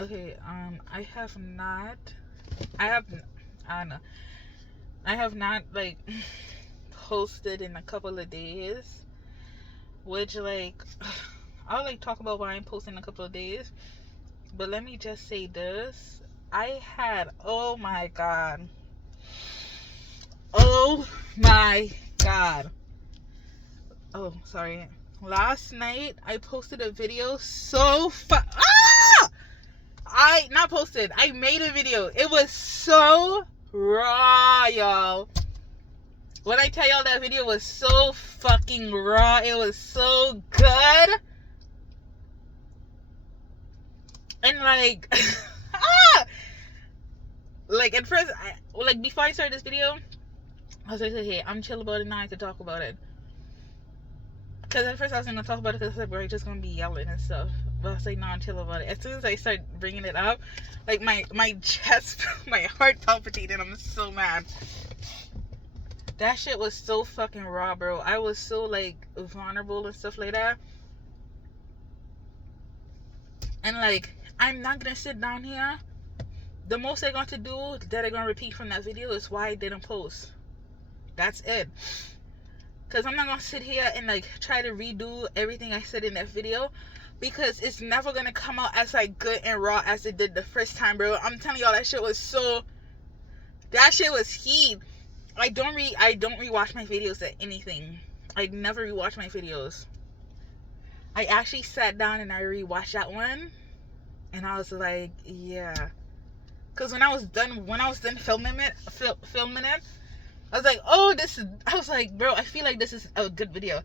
Okay, I have not. I have. I don't know. I have not like posted in a couple of days, which like I'll like talk about why I'm posting in a couple of days. But let me just say this: I had oh my god, oh sorry. Last night I posted a video I not posted. I made a video. It was so raw, y'all. When I tell y'all that video was so fucking raw, it was so good. And like, like at first, before I started this video, I was like, hey, I'm chill about it now. I can talk about it. Because at first I was gonna talk about it because we're just gonna be yelling and stuff. But I was like, no, I'm chill about it. As soon as I start bringing it up, like my chest, my heart palpitated. I'm so mad. That shit was so fucking raw, bro. I was so like vulnerable and stuff like that. And like, I'm not gonna sit down here. The most I'm going to do that I'm gonna repeat from that video is why I didn't post. That's it. Because I'm not gonna sit here and like try to redo everything I said in that video, because it's never gonna come out as like good and raw as it did the first time, bro. I'm telling y'all, that shit was heat. I don't rewatch my videos at anything. I never rewatch my videos. I actually sat down and I rewatched that one, and I was like, yeah. Cause when I was done filming it, I was like, I was like, bro, I feel like this is a good video.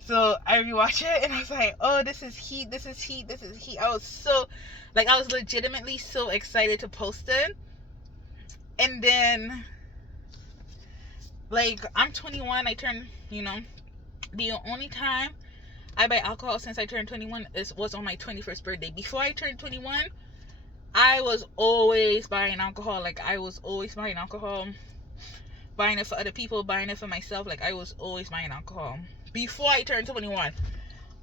So I rewatched it and I was like, oh, this is heat. I was legitimately so excited to post it. And then, like, I'm 21. I turned, the only time I buy alcohol since I turned 21 was on my 21st birthday. Before I turned 21, I was always buying alcohol. Like, I was always buying alcohol. Buying it for other people, buying it for myself. Like, I was always buying alcohol. Before I turned 21.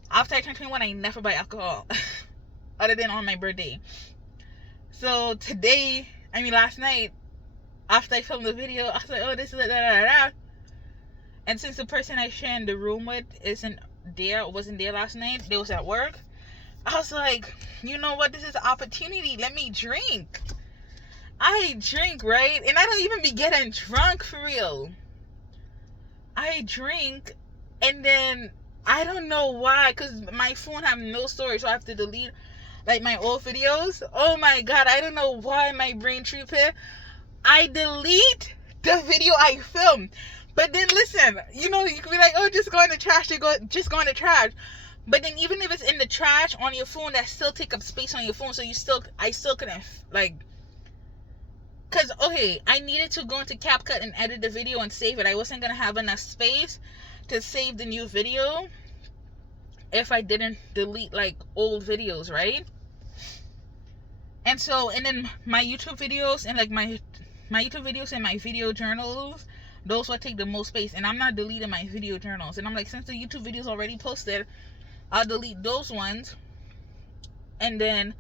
After I turned 21, I never buy alcohol. Other than on my birthday. So, last night, after I filmed the video, I was like, oh, this is da. And since the person I shared the room with wasn't there last night, they was at work, I was like, you know what, this is an opportunity, let me drink. I drink, right? And I don't even be getting drunk for real. I drink, and then I don't know why, because my phone have no storage, so I have to delete like my old videos. Oh my god, I don't know why my brain tripping. I delete the video I filmed. But then listen, you could be like, oh, just go in the trash. Just go in the trash. But then even if it's in the trash on your phone, that still take up space on your phone. So I still couldn't like. Because, okay, I needed to go into CapCut and edit the video and save it. I wasn't going to have enough space to save the new video if I didn't delete, like, old videos, right? And then my YouTube videos and, like, my YouTube videos and my video journals, those will take the most space. And I'm not deleting my video journals. And I'm like, since the YouTube videos already posted, I'll delete those ones. And then,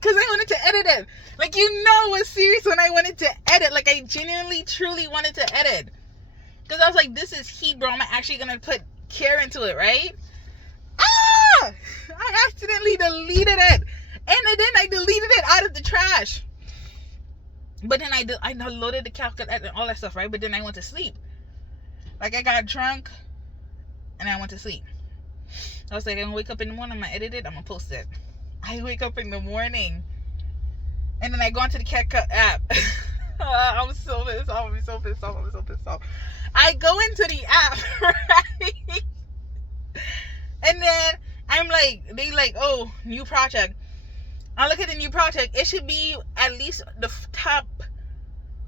because I wanted to edit it. Like, it was serious when I wanted to edit. Like, I genuinely, truly wanted to edit. Because I was like, this is heat, bro. I'm actually going to put care into it, right? I accidentally deleted it. And then I deleted it out of the trash. But then I downloaded the CapCut and all that stuff, right? But then I went to sleep. Like, I got drunk and I went to sleep. I was like, I'm going to wake up in the morning. I'm going to edit it. I'm going to post it. I wake up in the morning and then I go into the CapCut app. I'm so pissed off. I go into the app, right? And then I'm like, they like, oh, new project. I look at the new project. It should be at least the top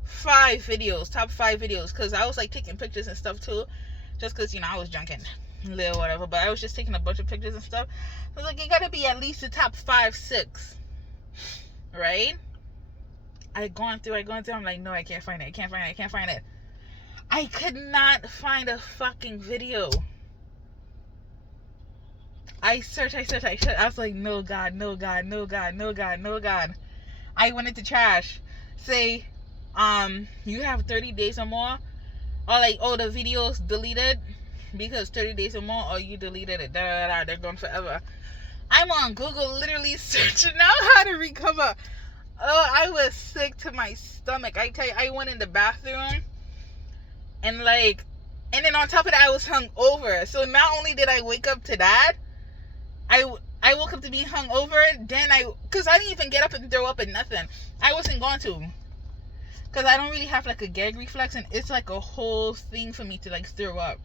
5 videos. Because I was like taking pictures and stuff too. Just because, I was drunk and little whatever. But I was just taking a bunch of pictures and stuff. I was like, it gotta be at least the top 5, 6. Right? I going through. I'm like, no, I can't find it. I could not find a fucking video. I searched. I was like, no God, no God, no God, no God, no God. I went into trash. Say, you have 30 days or more, or like, oh, the video's deleted because 30 days or more, or you deleted it. Da, da, da, they're gone forever. I'm on Google literally searching out how to recover. Oh, I was sick to my stomach. I tell you, I went in the bathroom and like, and then on top of that, I was hungover. So not only did I wake up to that, I woke up to being hungover. Then cause I didn't even get up and throw up and nothing. I wasn't going to, cause I don't really have like a gag reflex, and it's like a whole thing for me to like throw up.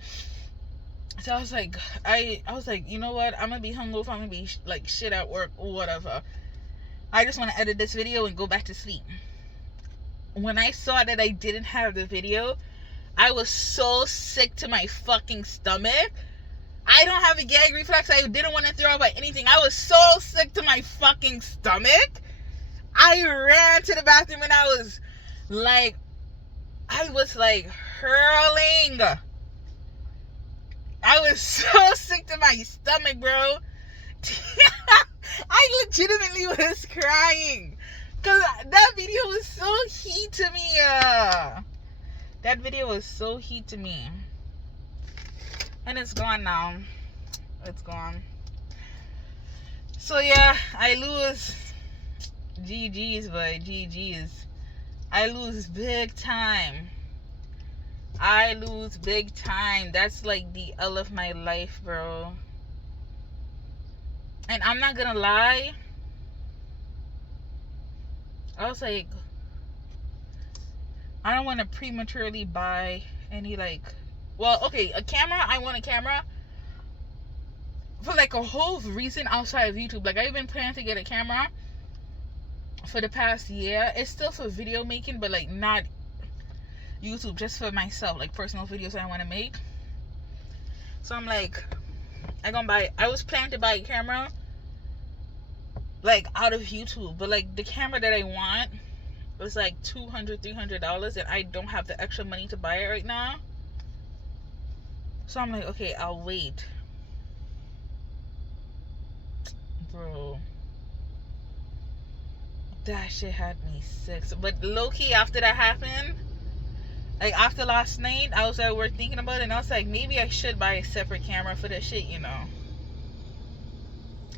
So I was like, I was like, you know what? I'm gonna be hungover. I'm gonna be like shit at work or whatever. I just want to edit this video and go back to sleep. When I saw that I didn't have the video, I was so sick to my fucking stomach. I don't have a gag reflex. I didn't want to throw up or anything. I was so sick to my fucking stomach. I ran to the bathroom and I was like hurling. I was so sick to my stomach, bro. I legitimately was crying. Because that video was so heat to me. That video was so heat to me. And it's gone now. It's gone. So yeah, I lose. GG's, but GG's. I lose big time. I lose big time. That's like the L of my life, bro. And I'm not gonna lie, I was like, I don't want to prematurely buy any like, well, okay, a camera. I want a camera for like a whole reason outside of YouTube. Like, I've been planning to get a camera for the past year. It's still for video making, but like not YouTube, just for myself, like personal videos I want to make. So I'm like, I was planning to buy a camera like out of YouTube, but like the camera that I want was like $200-$300, and I don't have the extra money to buy it right now. So I'm like, okay, I'll wait. Bro, that shit had me sick. But low-key, after that happened, like after last night, I was at work thinking about it, and I was like, maybe I should buy a separate camera for this shit, you know.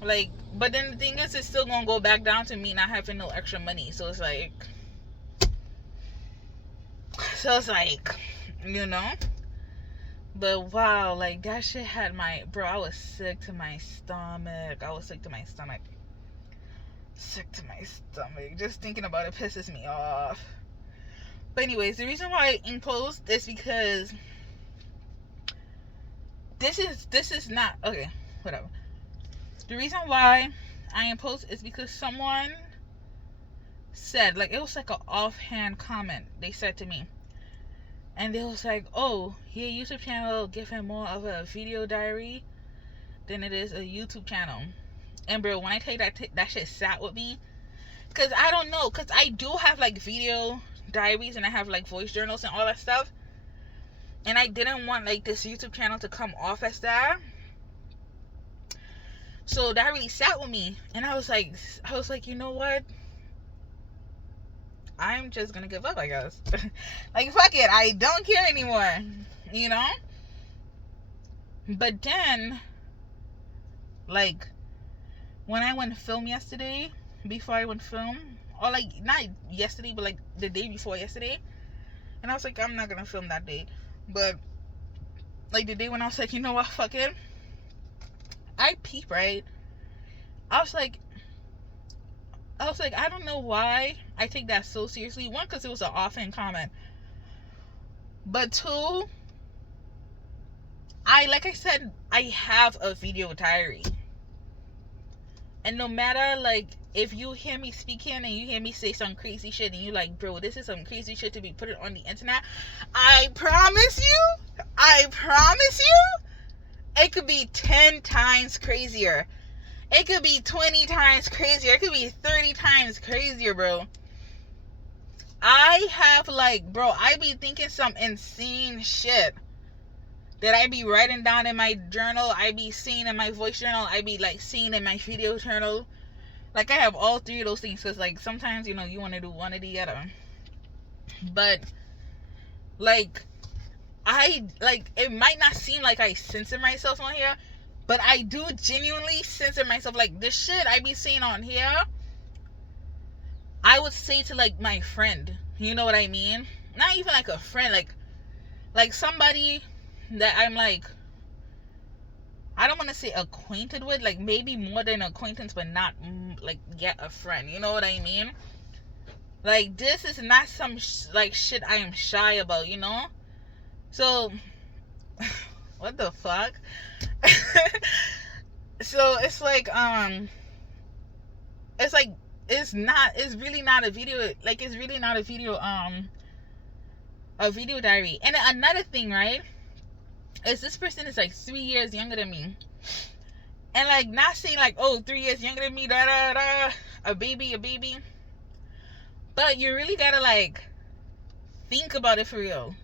Like, but then the thing is, it's still gonna go back down to me not having no extra money. So it's like, you know. But wow, like that shit had my, bro, I was sick to my stomach. Sick to my stomach. Just thinking about it pisses me off. But anyways, the reason why I imposed is because this is not, okay, whatever. The reason why I imposed is because someone said, like, it was like an offhand comment they said to me. And they was like, oh, your YouTube channel give him more of a video diary than it is a YouTube channel. And bro, when I tell you that shit sat with me. Because I don't know. Because I do have like video diaries and I have like voice journals and all that stuff. And I didn't want like this YouTube channel to come off as that. So that really sat with me. And I was like, you know what? I'm just gonna give up, I guess. Like, fuck it, I don't care anymore, you know. But then, like, when I went to film yesterday, before I went to film, or like not yesterday, but like the day before yesterday, and I was like, I'm not gonna film that day. But like the day when I was like, you know what, fuck it, I peep, right? I was like, I don't know why I take that so seriously. One, because it was an offhand comment. But two, like I said, I have a video diary. And no matter, like, if you hear me speaking and you hear me say some crazy shit and you like, bro, this is some crazy shit to be put on the internet, I promise you, it could be 10 times crazier. It could be 20 times crazier. It could be 30 times crazier, bro. I have like, bro, I be thinking some insane shit. that I be writing down in my journal, I be seeing in my voice journal, I be like seeing in my video journal. Like I have all three of those things, because like sometimes, you know, you want to do one or the other. But like I like, it might not seem like I censor myself on here, but I do genuinely censor myself. Like this shit I be seeing on here, I would say to like my friend, you know what I mean? Not even like a friend, like somebody that I'm like, I don't want to say acquainted with, like maybe more than acquaintance, but not like yet a friend, you know what I mean? Like this is not some like shit I am shy about, you know? So what the fuck? So it's like it's really not a video, like it's really not a video diary. And another thing, right, is this person is like 3 years younger than me. And like, not saying like, oh, 3 years younger than me, da da da, a baby. But you really gotta like think about it for real.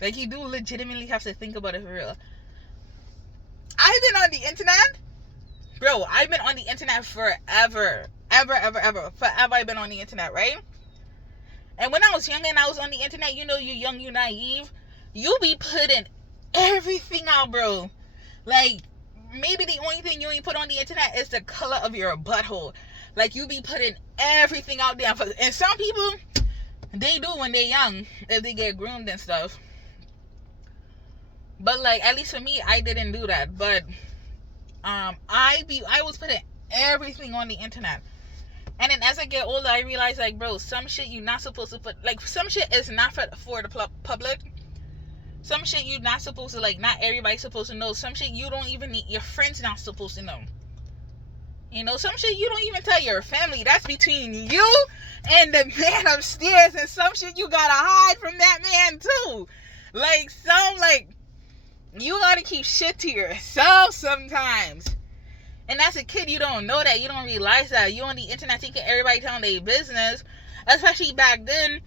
Like you do legitimately have to think about it for real. I've been on the internet, bro. I've been on the internet forever, ever. Forever I've been on the internet, right? And when I was younger and I was on the internet, you know, you're young, you're naive. You be putting everything out, bro. Like, maybe the only thing you ain't put on the internet is the color of your butthole. Like, you be putting everything out there. And some people, they do when they're young, if they get groomed and stuff. But, like, at least for me, I didn't do that. But, I was putting everything on the internet. And then as I get older, I realize, like, bro, some shit you're not supposed to put, like, some shit is not for the public. Some shit you're not supposed to, like, not everybody's supposed to know. Some shit you don't even need, your friends not supposed to know. You know, some shit you don't even tell your family. That's between you and the man upstairs. And some shit you gotta hide from that man, too. Like, you gotta keep shit to yourself sometimes. And as a kid, you don't know that. You don't realize that. You on the internet thinking everybody telling their business. Especially back then,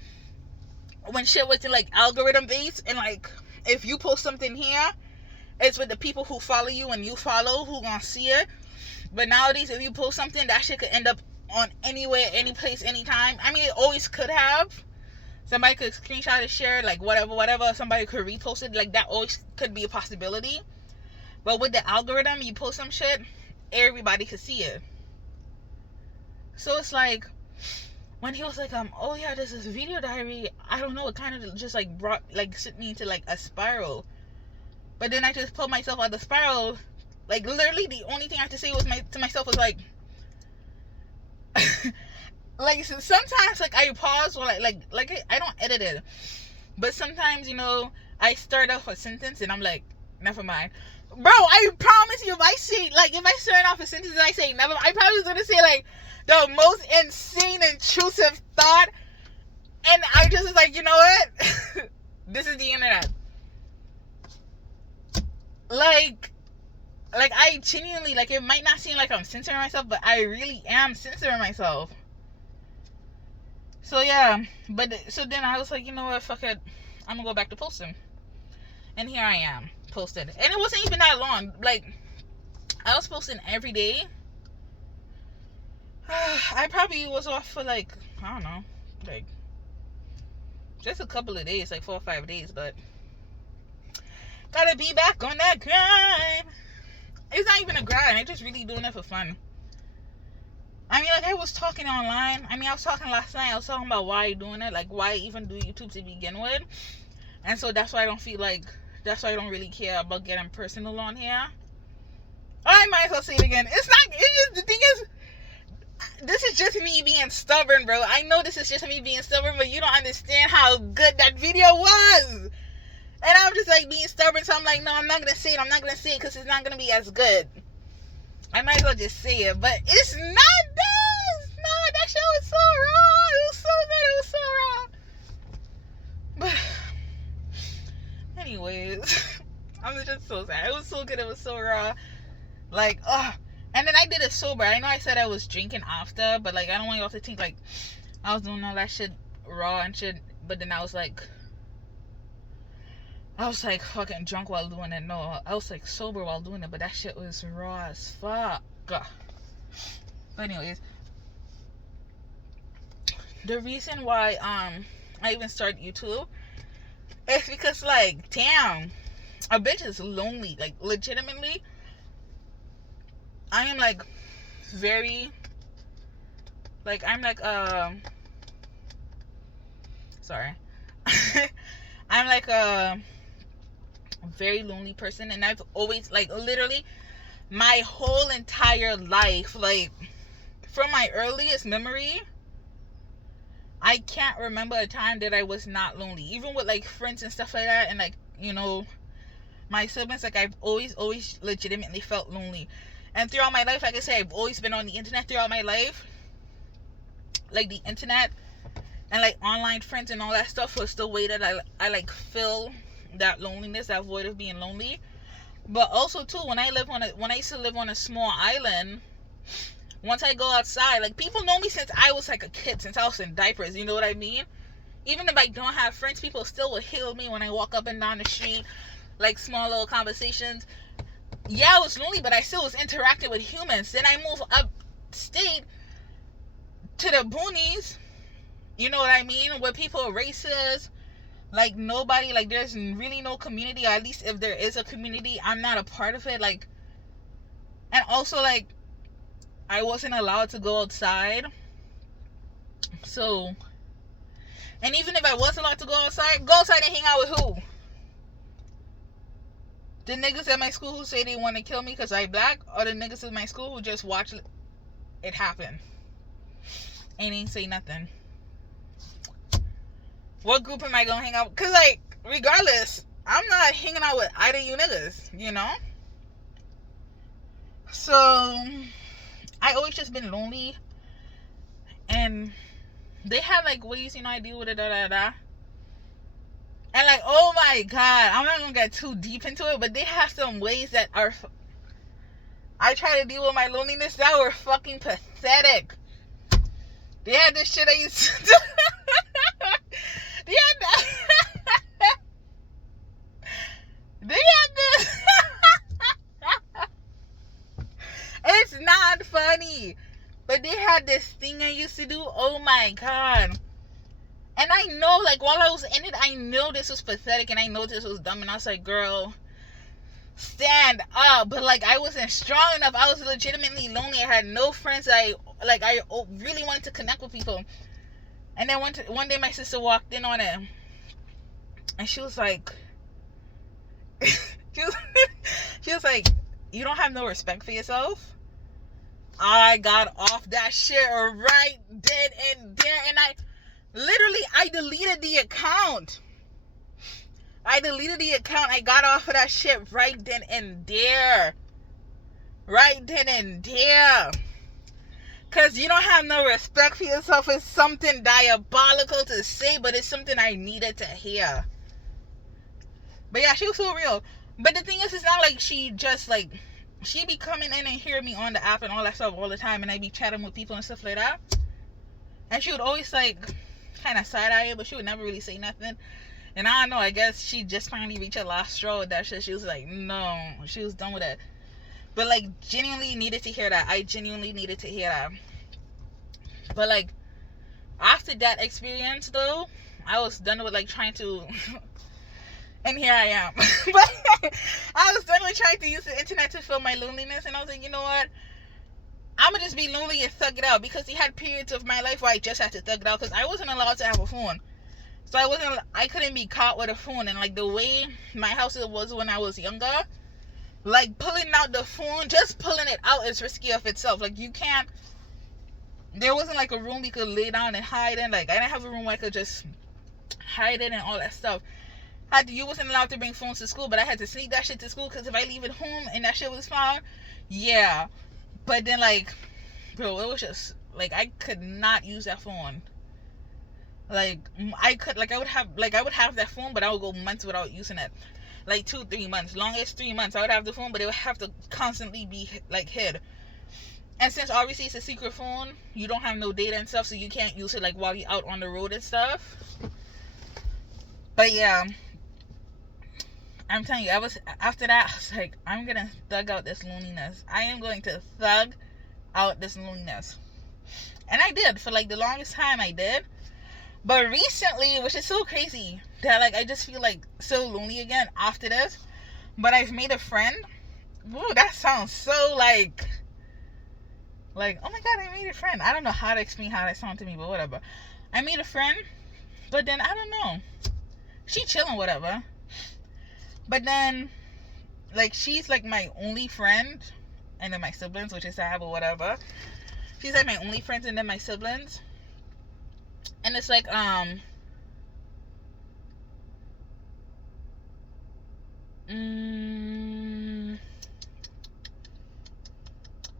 when shit was like algorithm based. And like, if you post something here, it's with the people who follow you and you follow who gonna see it. But nowadays, if you post something, that shit could end up on anywhere, any place, anytime. I mean, it always could have. Somebody could screenshot it, share it, like whatever. Somebody could repost it. Like, that always could be a possibility. But with the algorithm, you post some shit, everybody could see it. So it's like, when he was like, oh yeah, this is video diary, I don't know, it kind of just like brought, like, sent me into like a spiral. But then I just pulled myself out of the spiral. Like, literally the only thing I had to say was to myself was like like, sometimes like I pause or like I don't edit it, but sometimes, you know, I start off a sentence and I'm like, never mind. Bro, I promise you, if I start off a sentence and I say never mind, I probably was gonna say like the most insane, intrusive thought, and I just was like, you know what? This is the internet. Like I genuinely, like, it might not seem like I'm censoring myself, but I really am censoring myself. So yeah, but so then I was like, you know what, fuck it, I'm gonna go back to posting. And here I am, posted. And it wasn't even that long. Like, I was posting every day. I probably was off for like, I don't know, like just a couple of days, like 4 or 5 days, but gotta be back on that grind. It's not even a grind, I'm just really doing it for fun. I mean, like, I was talking online. I mean, I was talking last night. I was talking about why I'm doing it, like why I even do YouTube to begin with. And so that's why I don't feel like, that's why I don't really care about getting personal on here. I might as well say it again. It's just, the thing is, this is just me being stubborn, bro. I know this is just me being stubborn, but you don't understand how good that video was. And I'm just like being stubborn, so I'm like, no, I'm not gonna say it because it's not gonna be as good. I might as well just say it, but it's not this. No, that shit was so wrong. It was so good. It was so wrong. But anyways, I'm just so sad. It was so good. It was so raw. Like, and then I did it sober. I know I said I was drinking after, but like, I don't want you all to think like I was doing all that shit raw and shit. But then I was like, I was like fucking drunk while doing it. No, I was like sober while doing it, but that shit was raw as fuck. But anyways, the reason why I even started YouTube is because like damn, a bitch is lonely. Like legitimately, I am like very like I'm like sorry. I'm like a very lonely person, and I've always like literally my whole entire life, like from my earliest memory, I can't remember a time that I was not lonely, even with like friends and stuff like that, and like, you know, my siblings. Like I've always legitimately felt lonely. And throughout my life, like I said, I've always been on the internet throughout my life. Like the internet and like online friends and all that stuff was the way that I like fill that loneliness, that void of being lonely. But also too, when I used to live on a small island, once I go outside, like people know me since I was like a kid, since I was in diapers, you know what I mean? Even if I don't have friends, people still will hail me when I walk up and down the street, like small little conversations. Yeah, I was lonely, but I still was interacting with humans. Then I moved upstate to the boonies, you know what I mean, where people are racist, like nobody, like there's really no community, or at least if there is a community, I'm not a part of it. Like, and also like I wasn't allowed to go outside, so, and even if I was allowed to go outside and hang out with who? The niggas at my school who say they want to kill me because I black, or the niggas at my school who just watch it happen and ain't say nothing? What group am I gonna hang out with? Because like regardless, I'm not hanging out with either you niggas, you know? So I always just been lonely, and they have like ways, you know, I deal with it, and like, oh my god, I'm not gonna get too deep into it, but they have some ways that are, I try to deal with my loneliness that were fucking pathetic. They had this shit I used to do. They had that. They had this. It's not funny, but they had this thing I used to do. Oh my god. And I know, like, while I was in it, I know this was pathetic, and I know this was dumb, and I was like, girl, stand up. But like, I wasn't strong enough. I was legitimately lonely. I had no friends. I really wanted to connect with people. And then one day my sister walked in on it, and she was like, she was like, you don't have no respect for yourself? I got off that shit right then and there, and I deleted the account. I got off of that shit right then and there. Because you don't have no respect for yourself is something diabolical to say, but it's something I needed to hear. But yeah, she was so real. But the thing is, it's not like she just like, she be coming in and hearing me on the app and all that stuff all the time, and I be chatting with people and stuff like that. And she would always like kind of side eye it, but she would never really say nothing. And I don't know, I guess she just finally reached her last straw with that shit. She was like, no, she was done with it. But like, genuinely needed to hear that. I genuinely needed to hear that. But like, after that experience though, I was done with like trying to and here I am. But I was done with trying to use the internet to fill my loneliness, and I was like, you know what, I'm gonna just be lonely and thug it out. Because he had periods of my life where I just had to thug it out, because I wasn't allowed to have a phone. So I couldn't be caught with a phone. And like the way my house was when I was younger, like pulling out the phone, just pulling it out is risky of itself. Like you can't, there wasn't like a room you could lay down and hide in. Like I didn't have a room where I could just hide in and all that stuff. You wasn't allowed to bring phones to school, but I had to sneak that shit to school, because if I leave it home and that shit was found, yeah. But then like, bro, it was just like, I could not use that phone. Like I would have that phone, but I would go months without using it, like 2-3 months, longest 3 months. I would have the phone, but it would have to constantly be like hid. And since obviously it's a secret phone, you don't have no data and stuff, so you can't use it like while you're out on the road and stuff. But yeah, I'm telling you, after that, I was like, I'm gonna thug out this loneliness. I am going to thug out this loneliness. And I did. For like the longest time I did. But recently, which is so crazy, that like I just feel like so lonely again after this. But I've made a friend. Ooh, that sounds so like, oh my god, I made a friend. I don't know how to explain how that sounds to me, but whatever. I made a friend, but then I don't know. She chilling, whatever. But then, like, she's like my only friend, and then my siblings, which is sad, but whatever. She's like my only friends, and then my siblings. And it's like,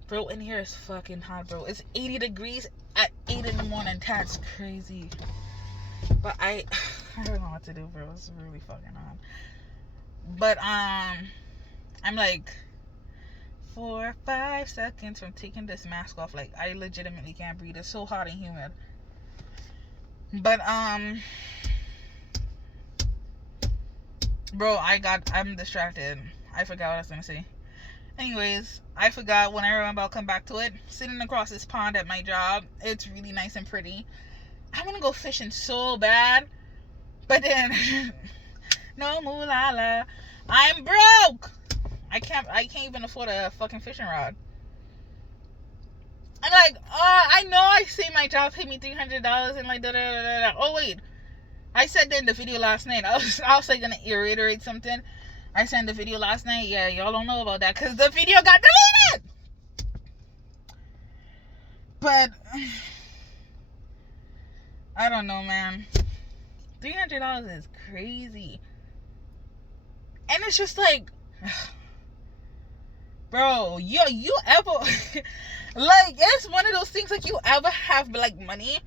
bro, in here is fucking hot, bro. It's 80 degrees at 8 in the morning. That's crazy. But I don't know what to do, bro. It's really fucking hot. But I'm like 4 or 5 seconds from taking this mask off. Like, I legitimately can't breathe. It's so hot and humid. But bro, I'm distracted. I forgot what I was gonna say. Anyways, I forgot. Whenever I'm about to come back to it, sitting across this pond at my job, it's really nice and pretty. I'm gonna go fishing so bad, but then no moolah. I'm broke. I can't even afford a fucking fishing rod. I'm like, I know I say my job paid me $300 and like da da da da. Oh wait, I said that in the video last night. I was like gonna reiterate something. I sent the video last night. Yeah, y'all don't know about that because the video got deleted. But I don't know, man. $300 is crazy. And it's just like, bro, you ever like, it's one of those things, like, you ever have like money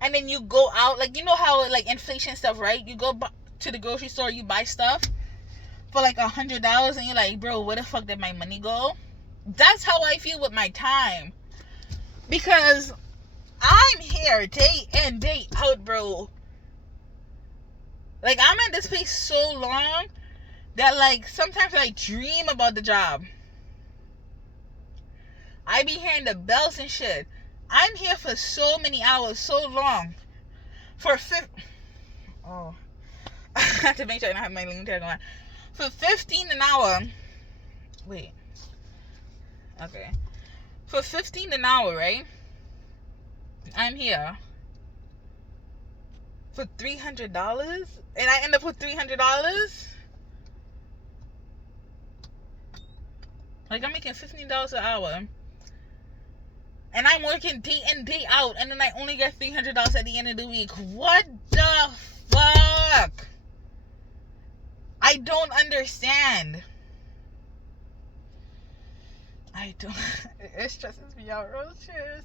and then you go out, like, you know how like inflation stuff, right? You go to the grocery store, you buy stuff for like $100 and you're like, bro, where the fuck did my money go? That's how I feel with my time, because I'm here day in, day out, bro. Like, I'm at this place so long that like sometimes I dream about the job. I be hearing the bells and shit. I'm here for so many hours, so long. For I have to make sure I don't have my lean tag on. For $15 an hour. Wait. Okay. For $15 an hour, right? I'm here for $300, and I end up with $300. Like, I'm making $15 an hour, and I'm working day in, day out, and then I only get $300 at the end of the week. What the fuck? I don't understand. I don't. It stresses me out, real shit.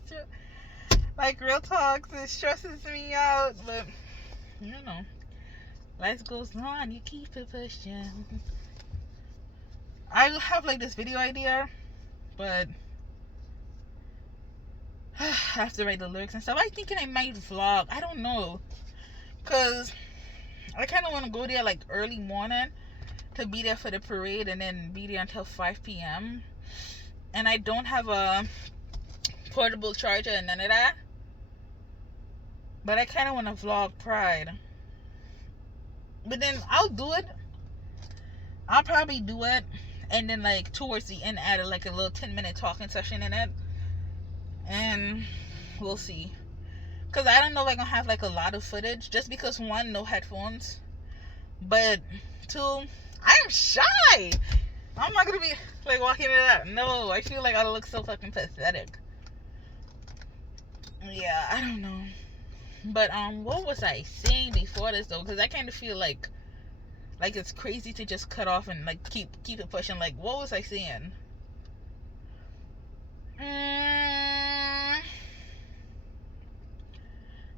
Like, real talk, it stresses me out. But, you know, life goes on. You keep it pushing. I have like this video idea, but I have to write the lyrics and stuff. I'm thinking I might vlog. I don't know, cause I kind of want to go there like early morning to be there for the parade and then be there until 5 p.m. And I don't have a portable charger and none of that. But I kind of want to vlog Pride. But then I'll do it. I'll probably do it. And then like towards the end add like a little 10-minute talking session in it. And we'll see. Because I don't know if I'm going to have like a lot of footage. Just because, one, no headphones. But two, I'm shy. I'm not going to be like walking it out. No, I feel like I look so fucking pathetic. Yeah, I don't know. But what was I saying before this though? Because I kind of feel like it's crazy to just cut off and like keep it pushing. Like, what was I saying?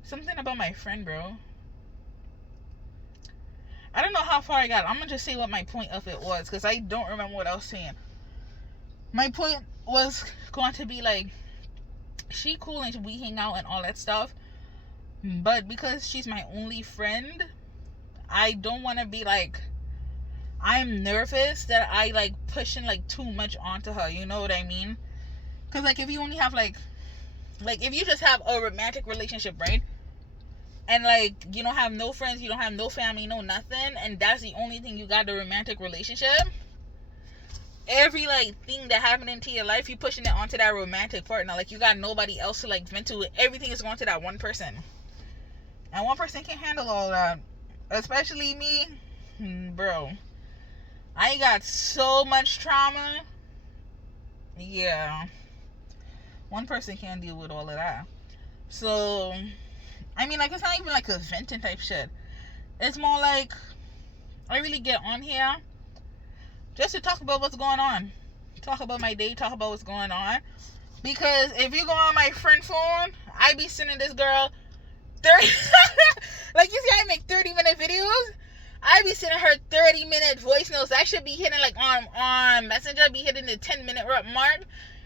Something about my friend, bro. I don't know how far I got. I'm gonna just say what my point of it was, because I don't remember what I was saying. My point was going to be like, she cool and we hang out and all that stuff, but because she's my only friend, I don't want to be like, I'm nervous that I like pushing like too much onto her. You know what I mean? Because like if you only have like if you just have a romantic relationship, right? And like you don't have no friends, you don't have no family, no nothing, and that's the only thing you got, the romantic relationship. Every like thing that happened into your life, you pushing it onto that romantic partner. Like you got nobody else to like vent to. Everything is going to that one person, and one person can't handle all that. Especially me, bro. I got so much trauma. Yeah, one person can't deal with all of that. So, I mean, like it's not even like a venting type shit. It's more like I really get on here just to talk about what's going on. Talk about my day, talk about what's going on. Because if you go on my friend phone, I be sending this girl 30 like you see I make 30-minute videos. I be sending her 30-minute voice notes. I should be hitting like on Messenger, be hitting the 10-minute mark,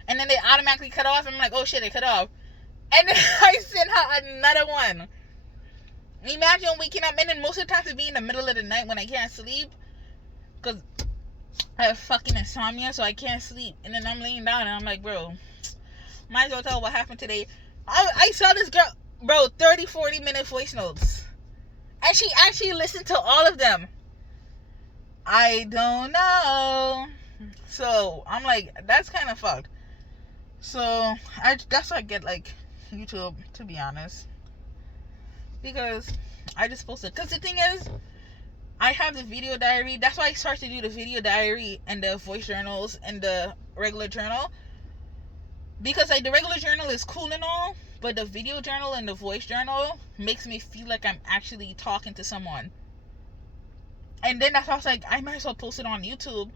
and then they automatically cut off. I'm like, oh shit, they cut off. And then I send her another one. Imagine waking up, and then most of the time it be in the middle of the night when I can't sleep. Because I have fucking insomnia, so I can't sleep. And then I'm laying down and I'm like, bro, might as well tell what happened today. I saw this girl, bro, 30-40-minute voice notes. And she actually listened to all of them. I don't know. So, I'm like, that's kind of fucked. So, that's why I get, like, YouTube, to be honest. Because I just posted. Because the thing is, I have the video diary. That's why I started to do the video diary and the voice journals and the regular journal. Because, like, the regular journal is cool and all, but the video journal and the voice journal makes me feel like I'm actually talking to someone. And then that's why I was like, I might as well post it on YouTube,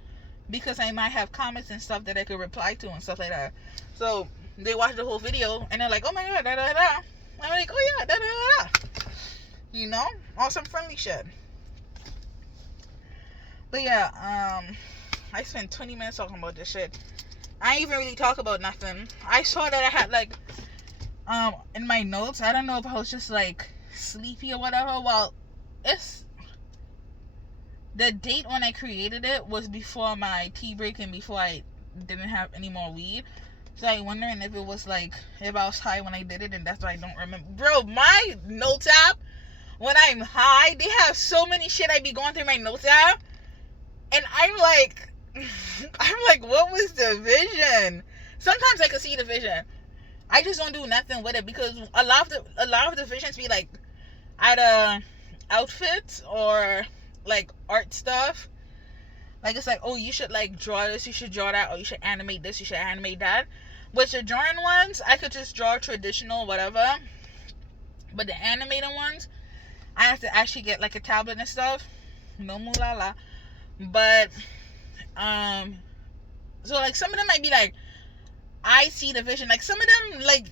because I might have comments and stuff that I could reply to and stuff like that. So they watch the whole video and they're like, oh my god, da da da. I'm like, oh yeah, da da da da. You know, on some friendly shit. But yeah, I spent 20 minutes talking about this shit. I ain't even really talk about nothing. I saw that I had like in my notes, I don't know if I was just like sleepy or whatever. Well, it's the date when I created it was before my tea break and before I didn't have any more weed. So I'm wondering if it was like, if I was high when I did it, and that's why I don't remember. Bro, my notes app, when I'm high, they have so many shit I be going through my notes app, and I'm like, what was the vision? Sometimes I can see the vision. I just don't do nothing with it, because a lot of the visions be like either outfits or like art stuff. Like it's like, oh, you should like draw this, you should draw that, or you should animate this, you should animate that. Which the drawing ones, I could just draw traditional whatever, but the animated ones, I have to actually get like a tablet and stuff. No mulala. But so like some of them might be like, I see the vision. Like some of them, like,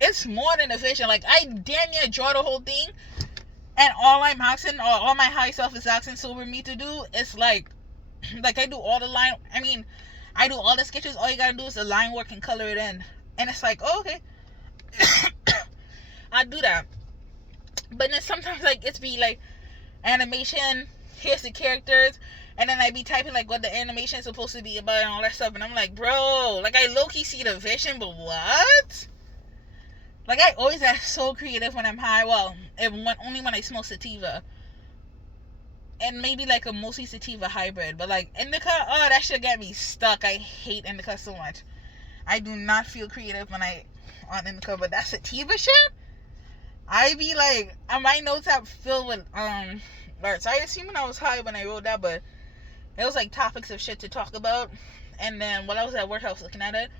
it's more than a vision. Like I damn near draw the whole thing, and all I'm asking, or all my high self is asking sober me to do, is like I do all the line. I mean, I do all the sketches. All you gotta do is the line work and color it in, and it's like, oh, okay, I do that. But then sometimes like it's be like animation. Here's the characters. And then I be typing like what the animation is supposed to be about and all that stuff. And I'm like, bro, like I low-key see the vision, but what? Like I always act so creative when I'm high. Well, only when I smoke sativa. And maybe like a mostly sativa hybrid. But like indica, oh, that shit got me stuck. I hate indica so much. I do not feel creative when I on indica. But that sativa shit, I be like, my notes app filled with words. I assume when I was high when I wrote that, but it was like topics of shit to talk about. And then while I was at work, I was looking at it.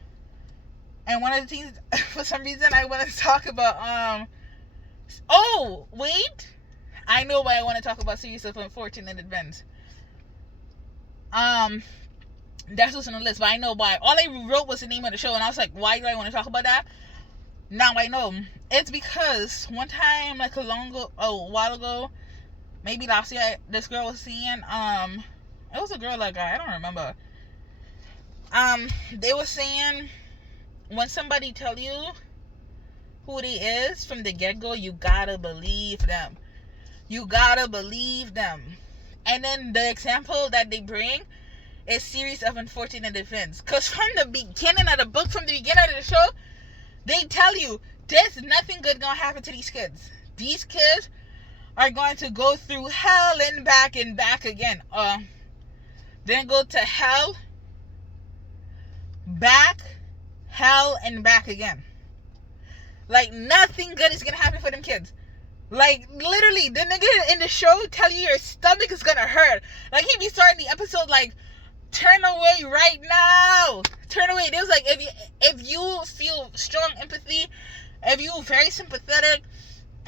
And one of the things, for some reason, I want to talk about, oh, wait. I know why I want to talk about series of unfortunate events. That's what's on the list, but I know why. All I wrote was the name of the show, and I was like, why do I want to talk about that? Now I know. It's because one time, like a while ago, maybe last year, this girl was seeing, it was a girl, like, I don't remember. They were saying, when somebody tell you who they is from the get-go, you gotta believe them. You gotta believe them. And then the example that they bring is series of unfortunate events. Because from the beginning of the book, from the beginning of the show, they tell you there's nothing good gonna happen to these kids. These kids are going to go through hell and back again. Then go to hell, back, hell, and back again. Like, nothing good is gonna happen for them kids. Like, literally, the nigga in the show tell you your stomach is gonna hurt. Like, he be starting the episode like, turn away right now. Turn away. It was like, if you feel strong empathy, if you very sympathetic,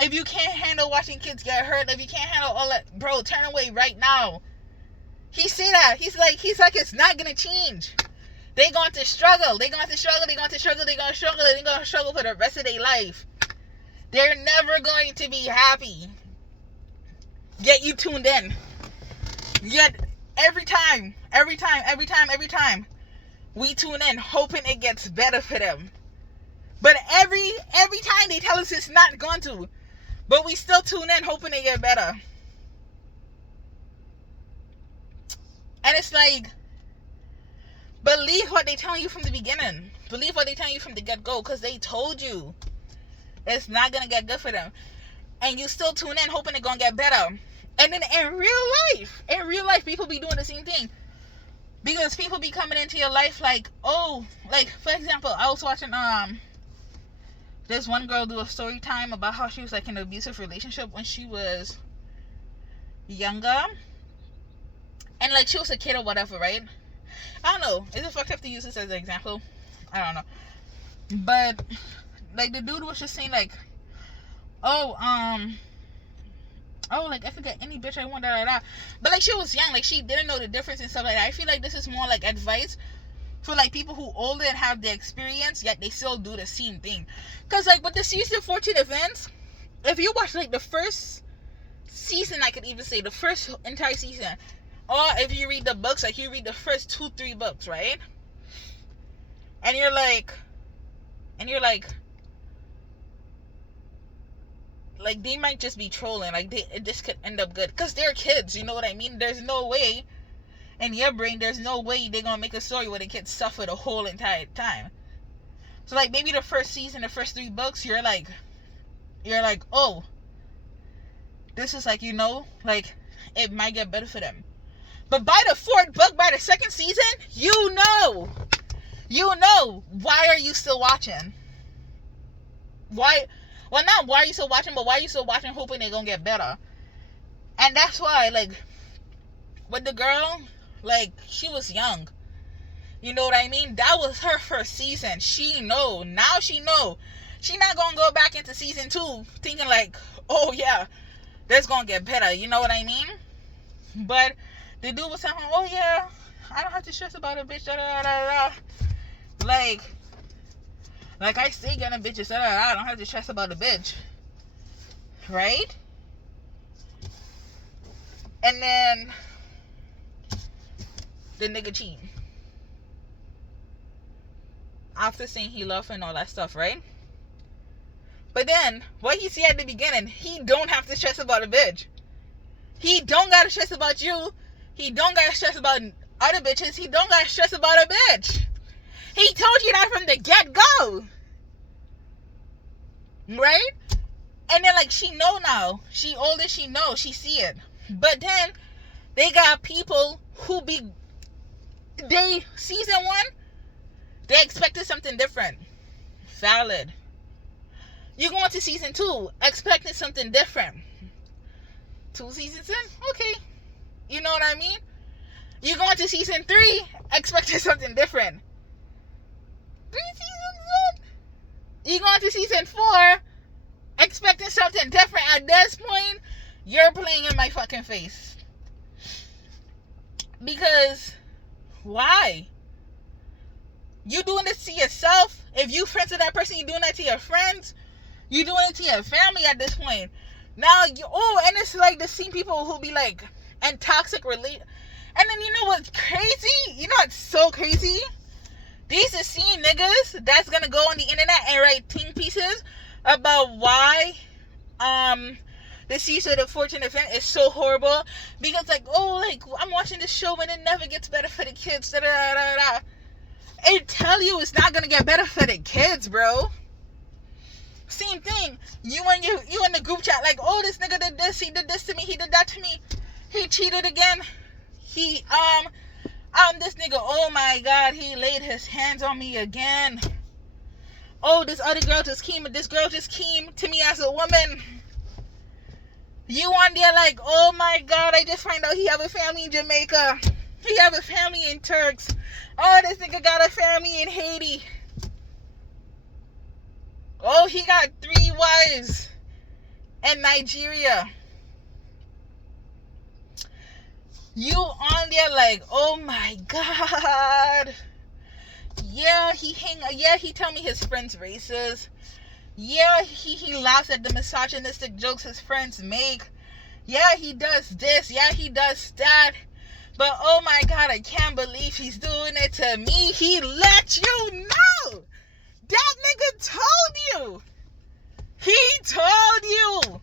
if you can't handle watching kids get hurt, if you can't handle all that, bro, turn away right now. He say that. He's like, it's not gonna change. They going to struggle. They're going to struggle for the rest of their life. They're never going to be happy. Yet you tuned in. Yet every time, we tune in hoping it gets better for them. But every time they tell us it's not going to. But we still tune in hoping it get better. And it's like, believe what they tell you from the beginning. Believe what they tell you from the get-go, because they told you it's not going to get good for them. And you still tune in hoping it's going to get better. And then in real life, people be doing the same thing. Because people be coming into your life like, oh, like, for example, I was watching, this one girl do a story time about how she was, like, in an abusive relationship when she was younger. And, like, she was a kid or whatever, right? I don't know. Is it fucked up to use this as an example? I don't know. But, like, the dude was just saying, like, like, I forget any bitch I want, But, like, she was young. Like, she didn't know the difference and stuff like that. I feel like this is more, like, advice for, like, people who older and have the experience, yet they still do the same thing. Because, like, with the season 14 events, if you watch, like, the first season, I could even say, the first entire season, or if you read the books, like, you read the first 2-3 books, right? And you're like, they might just be trolling. Like, this could end up good. Because they're kids, you know what I mean? There's no way, in your brain, there's no way they're going to make a story where the kids suffer the whole entire time. So, like, maybe the first season, the first 3 books, you're like, oh, this is, like, you know, like, it might get better for them. But by the 4th book, by the 2nd season, you know, why are you still watching? Why? Well, not why are you still watching, but why are you still watching hoping they're going to get better? And that's why, like, with the girl, like, she was young. You know what I mean? That was her first season. She know. Now she know. She not going to go back into season 2 thinking like, oh, yeah, that's going to get better. You know what I mean? But the dude was telling her, oh, yeah, I don't have to stress about a bitch. Like I stay getting bitches. I don't have to stress about a bitch. Right? And then the nigga cheating. After saying he loved her and all that stuff, right? But then, what he said at the beginning, he don't have to stress about a bitch. He don't gotta stress about you. He don't gotta stress about other bitches. He don't gotta stress about a bitch. He told you that from the get-go. Right? And then, like, she know now. She older, she know. She see it. But then, they got people who season 1, they expected something different. Valid. You go into season 2, expecting something different. 2 seasons in? Okay. You know what I mean? You go into season 3, expecting something different. 3 seasons in? You go into season 4, expecting something different. At this point, you're playing in my fucking face. Because, why? You doing this to yourself? If you friends with that person, you doing that to your friends? You doing it to your family at this point. Now, and it's like the same people who be like, and toxic relate. And then you know what's crazy? You know what's so crazy? These are same niggas that's gonna go on the internet and write think pieces about why the season of Fortune event is so horrible because like, oh, like I'm watching this show and it never gets better for the kids. Da, da, da, da. It tell you it's not gonna get better for the kids, bro. Same thing. You in the group chat like, oh, this nigga did this, he did this to me, he did that to me, he cheated again. He this nigga, oh my god, he laid his hands on me again. Oh, this other girl just came, this girl just came to me as a woman. You on there like, oh my god, I just find out he have a family in Jamaica. He have a family in Turks. Oh, this nigga got a family in Haiti. Oh, he got 3 wives in Nigeria. You on there like, oh my god. Yeah, he tell me his friends racist. Yeah, he laughs at the misogynistic jokes his friends make. Yeah, he does this. Yeah, he does that. But oh my god, I can't believe he's doing it to me. He let you know. That nigga told you. He told you.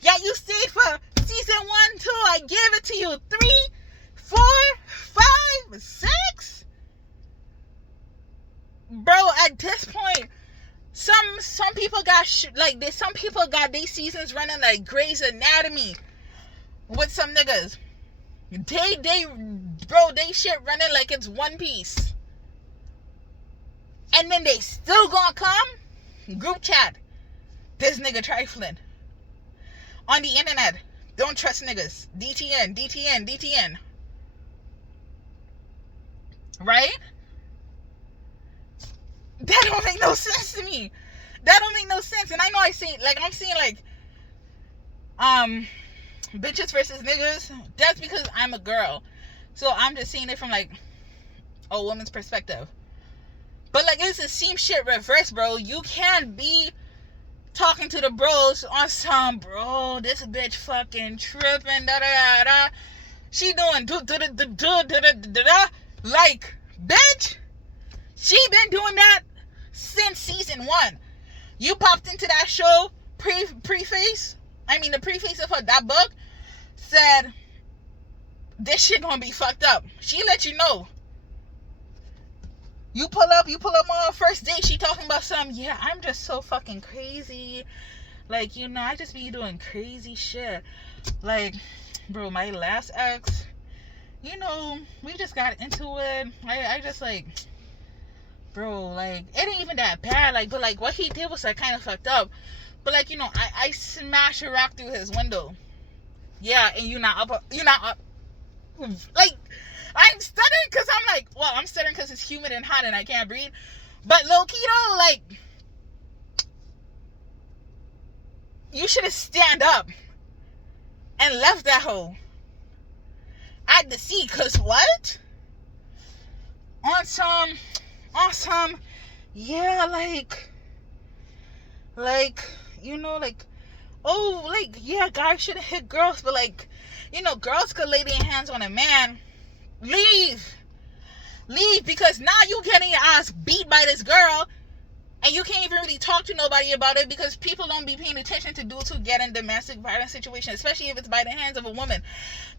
Yeah, you stayed for season 1, 2. I gave it to you. 3, 4, 5, 6. Bro, at this point, some people got some people got these seasons running like Grey's Anatomy with some niggas. They shit running like it's One Piece. And then they still gonna come group chat. This nigga trifling on the internet. Don't trust niggas. DTN. Right? That don't make no sense to me. That don't make no sense. And I know I'm seeing bitches versus niggas. That's because I'm a girl. So I'm just seeing it from like a woman's perspective. But like it's the same shit reverse, bro. You can't be talking to the bros on some, bro, this bitch fucking tripping, da da da. She doing like, bitch, she been doing that since season 1. You popped into that show preface. The preface of that book said this shit gonna be fucked up. She let you know. You pull up on first date, she talking about yeah, I'm just so fucking crazy. Like, I just be doing crazy shit. Like, bro, my last ex, we just got into it. I just like, bro, like, it ain't even that bad. Like, but like what he did was like kind of fucked up. But like, I smashed a rock through his window. Yeah, and you're not up. Like, I'm stuttering because I'm stuttering because it's humid and hot and I can't breathe. But low-key though, like, you should have stand up and left that hoe at the seat. Cause what? On some, yeah, like, oh, like, yeah, guys shouldn't hit girls, but like, girls could lay their hands on a man. Leave, because now you getting your ass beat by this girl, and you can't even really talk to nobody about it because people don't be paying attention to dudes who get in domestic violence situations, especially if it's by the hands of a woman.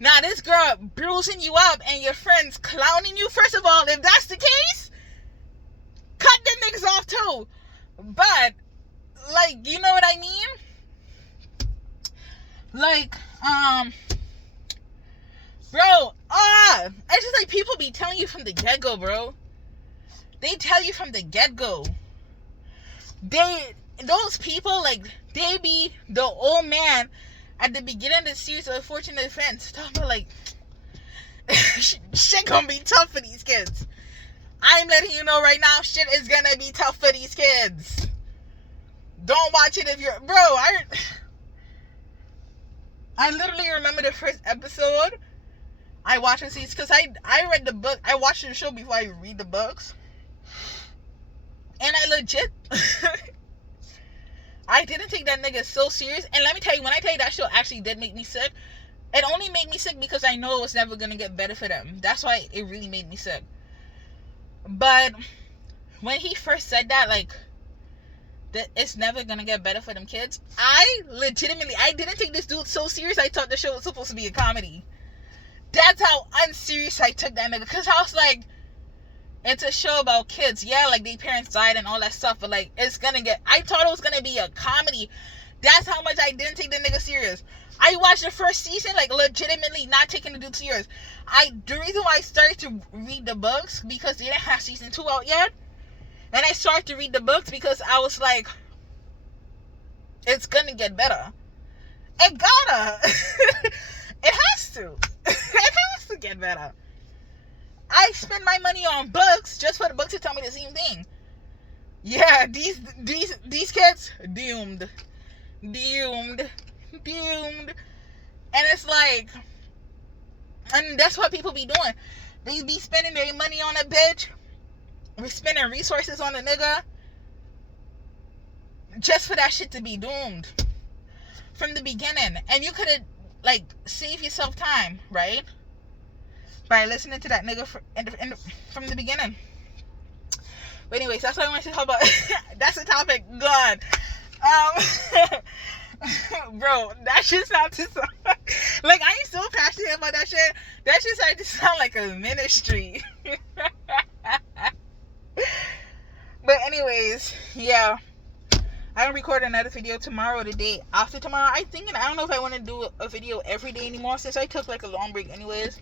Now this girl bruising you up and your friends clowning you. First of all, if that's the case, cut them niggas off too. But like, you know what I mean? Like, bro, it's just like people be telling you from the get-go, bro. They tell you from the get-go. Those people, like, they be the old man at the beginning of the series of Fortunate Events talking about, like, shit gonna be tough for these kids. I'm letting you know right now, shit is gonna be tough for these kids. Don't watch it if you're, bro, I literally remember the first episode I watched this because I read the book. I watched the show before I read the books. And I legit I didn't take that nigga so serious. And let me tell you, when I tell you that show actually did make me sick, it only made me sick because I know it was never gonna get better for them. That's why it really made me sick. But when he first said that, like, that it's never gonna get better for them kids. I didn't take this dude so serious. I thought the show was supposed to be a comedy. That's how unserious I took that nigga. Because I was like, it's a show about kids. Yeah, like, their parents died and all that stuff. But, like, I thought it was going to be a comedy. That's how much I didn't take the nigga serious. I watched the first season, like, legitimately not taking the dude serious. The reason why I started to read the books, because they didn't have season 2 out yet. And I started to read the books because I was like, it's going to get better. It gotta. It has to. It has to get better. I spend my money on books just for the books to tell me the same thing. Yeah, these kids doomed. And it's like, and that's what people be doing. They be spending their money on a bitch. We're spending resources on a nigga just for that shit to be doomed from the beginning. And you could have, like, saved yourself time, right? By listening to that nigga from the beginning. But anyways, that's what I wanted to talk about. That's the topic. God. Bro, that shit sounds just like, I ain't so passionate about that shit. That shit started to sound like a ministry. But anyways, yeah. I'm gonna record another video tomorrow or the day after tomorrow. I don't know if I want to do a video every day anymore, since I took like a long break anyways.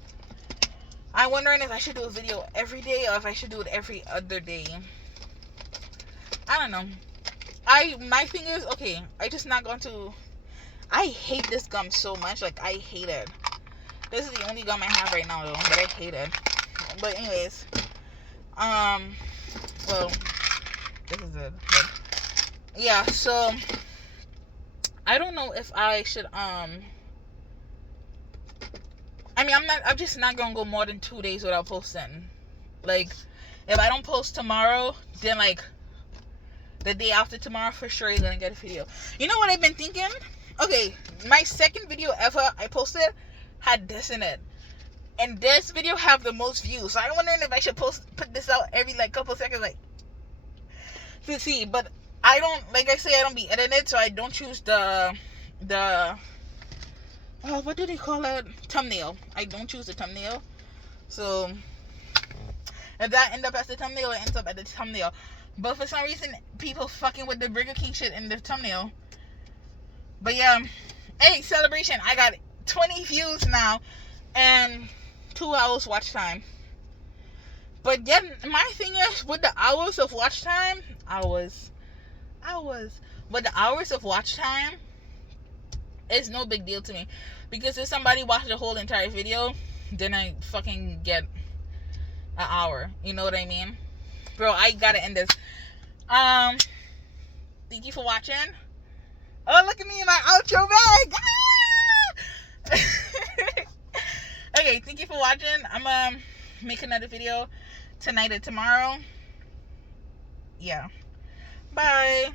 I'm wondering if I should do a video every day or if I should do it every other day. I don't know. My thing is, okay, I just not going to. I hate this gum so much. Like, I hate it. This is the only gum I have right now, though, but I hate it. But anyways, well, this is it. But yeah, so I don't know if I should I'm just not gonna go more than 2 days without posting. Like, if I don't post tomorrow, then like the day after tomorrow for sure you're gonna get a video. You know what I've been thinking? Okay, my second video ever I posted had this in it, and this video have the most views. So I'm wondering if I should put this out every like couple seconds, like, to see. But I don't, like I say, I don't be editing it, so I don't choose the what do they call it? Thumbnail. I don't choose the thumbnail. So if that end up as the thumbnail, it ends up at the thumbnail. But for some reason, people fucking with the Burger King shit in the thumbnail. But yeah, hey, celebration! I got 20 views now and 2 hours watch time. But yeah, my thing is with the hours of watch time, with the hours of watch time, it's no big deal to me, because if somebody watched the whole entire video, then I fucking get an hour. You know what I mean? Bro, I gotta end this. Thank you for watching. Oh, look at me in my outro bag. Okay, thank you for watching. I'm gonna make another video tonight or tomorrow. Yeah. Bye.